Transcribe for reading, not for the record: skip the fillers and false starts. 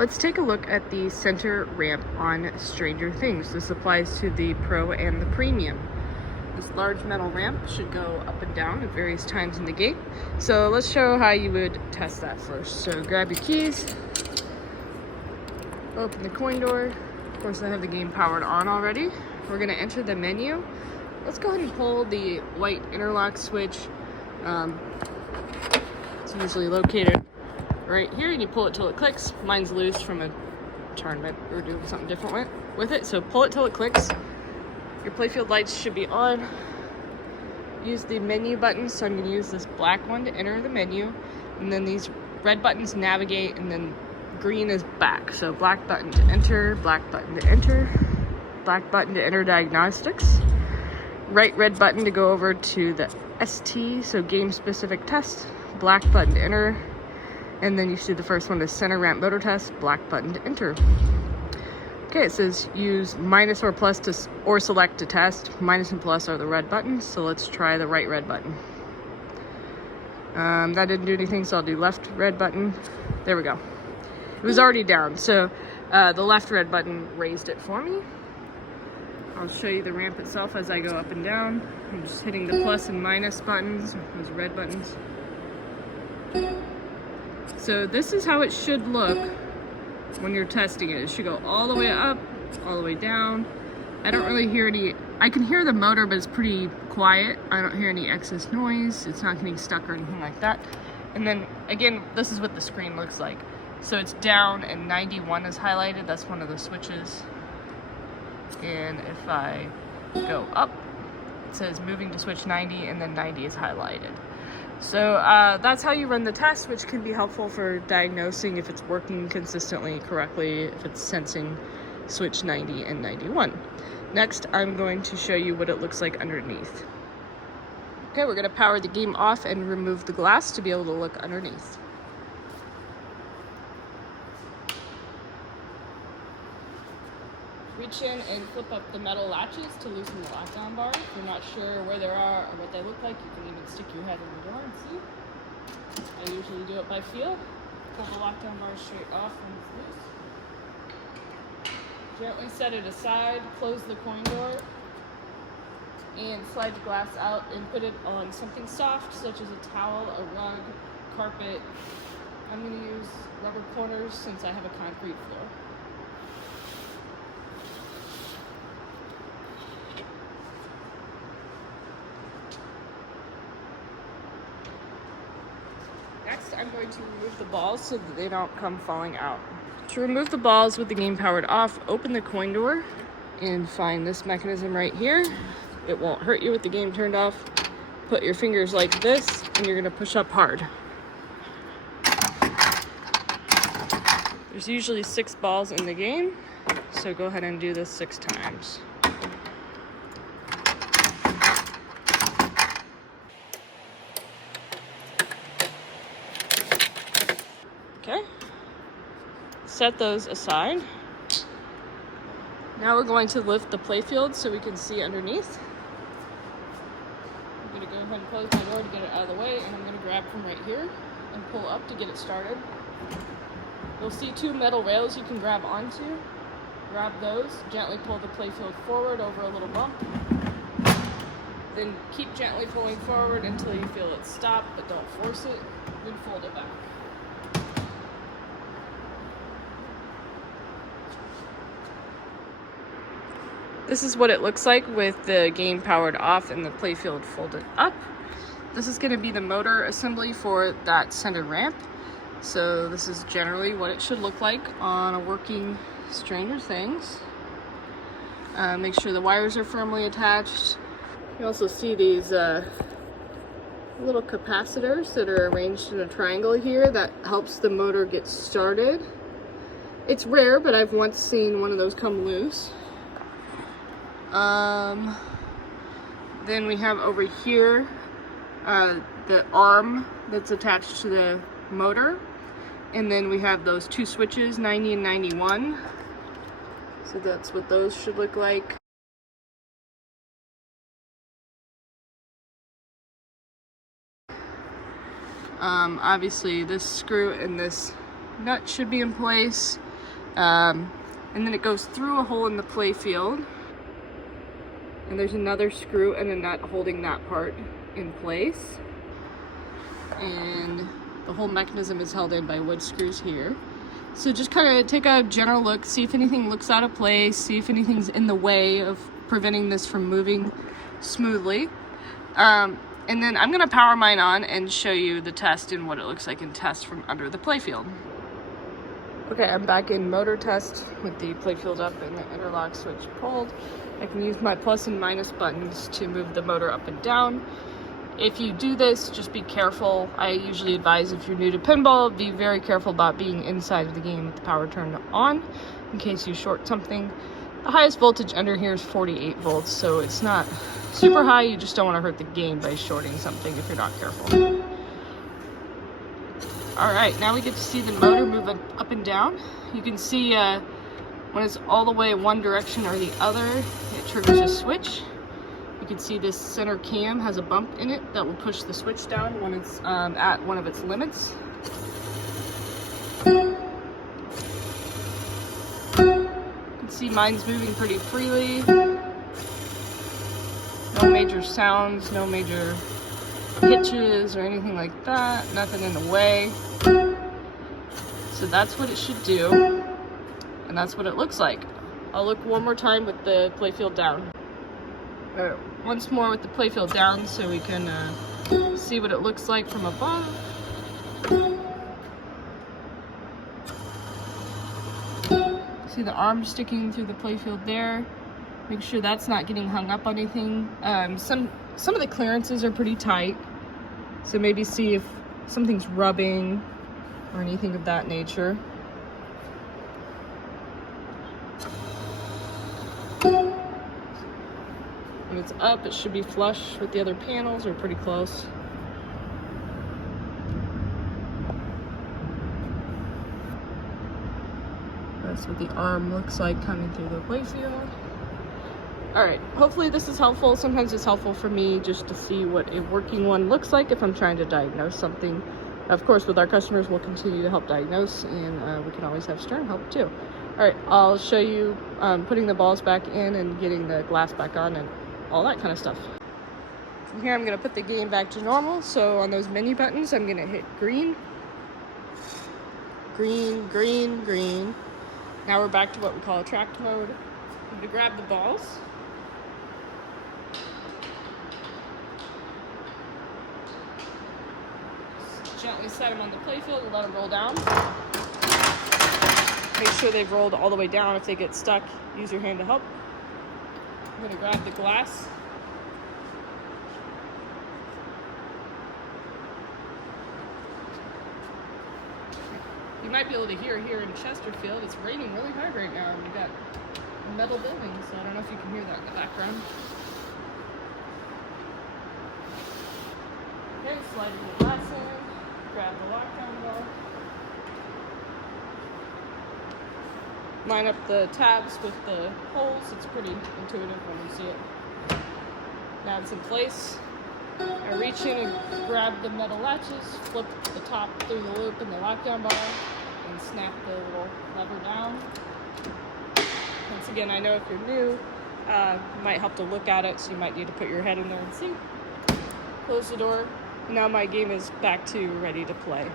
Let's take a look at the center ramp on Stranger Things. This applies to the Pro and the Premium. This large metal ramp should go up and down at various times in the game. So let's show how you would test that first. So grab your keys, open the coin door. Of course, I have the game powered on already. We're gonna enter the menu. Let's go ahead and pull the white interlock switch. It's usually located right here, and you pull it till it clicks. Mine's loose from a tournament or doing something different with it. So pull it till it clicks. Your playfield lights should be on. Use the menu buttons. So I'm going to use this black one to enter the menu, and then these red buttons navigate, and then green is back. So black button to enter, black button to enter, black button to enter diagnostics, right red button to go over to the ST, so game specific test, black button to enter, and then you see the first one is center ramp motor test, black button to enter. Okay, it says use minus or plus to or select to test. Minus and plus are the red buttons, so let's try the right red button. That didn't do anything, so I'll do left red button. There we go. It was already down, so the left red button raised it for me. I'll show you the ramp itself as I go up and down. I'm just hitting the plus and minus buttons, those red buttons. So this is how it should look when you're testing it. It should go all the way up, all the way down. I don't really hear any, I can hear the motor, but it's pretty quiet. I don't hear any excess noise. It's not getting stuck or anything like that. And then again, this is what the screen looks like. So it's down and 91 is highlighted. That's one of the switches. And if I go up, it says moving to switch 90, and then 90 is highlighted. So that's how you run the test, which can be helpful for diagnosing if it's working consistently, correctly, if it's sensing switch 90 and 91. Next, I'm going to show you what it looks like underneath. Okay, we're going to power the game off and remove the glass to be able to look underneath. Reach in and flip up the metal latches to loosen the lockdown bar. If you're not sure where they are or what they look like, you can even stick your head in the door and see. I usually do it by feel. Pull the lockdown bar straight off when it's loose. Gently set it aside, close the coin door, and slide the glass out and put it on something soft, such as a towel, a rug, carpet. I'm going to use rubber corners since I have a concrete floor. Next, I'm going to remove the balls so that they don't come falling out. To remove the balls with the game powered off, open the coin door and find this mechanism right here. It won't hurt you with the game turned off. Put your fingers like this and you're going to push up hard. There's usually 6 balls in the game, so go ahead and do this 6 times. Okay, set those aside. Now we're going to lift the playfield so we can see underneath. I'm going to go ahead and close my door to get it out of the way, and I'm going to grab from right here and pull up to get it started. You'll see 2 metal rails you can grab onto. Grab those, gently pull the playfield forward over a little bump. Then keep gently pulling forward until you feel it stop, but don't force it. Then fold it back. This is what it looks like with the game powered off and the playfield folded up. This is going to be the motor assembly for that center ramp. So this is generally what it should look like on a working Stranger Things. Make sure the wires are firmly attached. You also see these little capacitors that are arranged in a triangle here that helps the motor get started. It's rare, but I've once seen one of those come loose. Then we have over here the arm that's attached to the motor, and then we have those 2 switches, 90 and 91. So that's what those should look like. Obviously this screw and this nut should be in place. And then it goes through a hole in the play field. And there's another screw and a nut holding that part in place. And the whole mechanism is held in by wood screws here. So just kind of take a general look, see if anything looks out of place, see if anything's in the way of preventing this from moving smoothly. And then I'm gonna power mine on and show you the test and what it looks like in test from under the playfield. Okay, I'm back in motor test with the playfield up and the interlock switch pulled. I can use my plus and minus buttons to move the motor up and down. If you do this, just be careful. I usually advise if you're new to pinball, be very careful about being inside of the game with the power turned on in case you short something. The highest voltage under here is 48 volts, so it's not super high. You just don't want to hurt the game by shorting something if you're not careful. All right, now we get to see the motor move up and down. You can see when it's all the way one direction or the other, it triggers a switch. You can see this center cam has a bump in it that will push the switch down when it's at one of its limits. You can see mine's moving pretty freely. No major sounds, no major hitches or anything like that, nothing in the way. So that's what it should do, and that's what it looks like. I'll look one more time with the playfield down. Once more with the playfield down so we can see what it looks like from above. See the arm sticking through the playfield there. Make sure that's not getting hung up on anything. Some of the clearances are pretty tight, so maybe see if something's rubbing or anything of that nature. When it's up, it should be flush with the other panels or pretty close. That's what the arm looks like coming through the playfield. All right, hopefully this is helpful. Sometimes it's helpful for me just to see what a working one looks like if I'm trying to diagnose something. Of course, with our customers, we'll continue to help diagnose, and we can always have Stern help too. All right, I'll show you putting the balls back in and getting the glass back on and all that kind of stuff. From here, I'm gonna put the game back to normal. So on those menu buttons, I'm gonna hit green, green, green, green. Now we're back to what we call attract mode. I'm gonna grab the balls. Gently set them on the playfield and let them roll down. Make sure they've rolled all the way down. If they get stuck, use your hand to help. I'm going to grab the glass. You might be able to hear here in Chesterfield, it's raining really hard right now. We've got metal buildings, so I don't know if you can hear that in the background. Okay, sliding the glass in. Grab the lockdown ball. Line up the tabs with the holes. It's pretty intuitive when you see it. Now it's in place. I reach in and grab the metal latches, flip the top through the loop in the lockdown bar, and snap the little lever down. Once again, I know if you're new, it might help to look at it, so you might need to put your head in there and see. Close the door. Now my game is back to ready to play.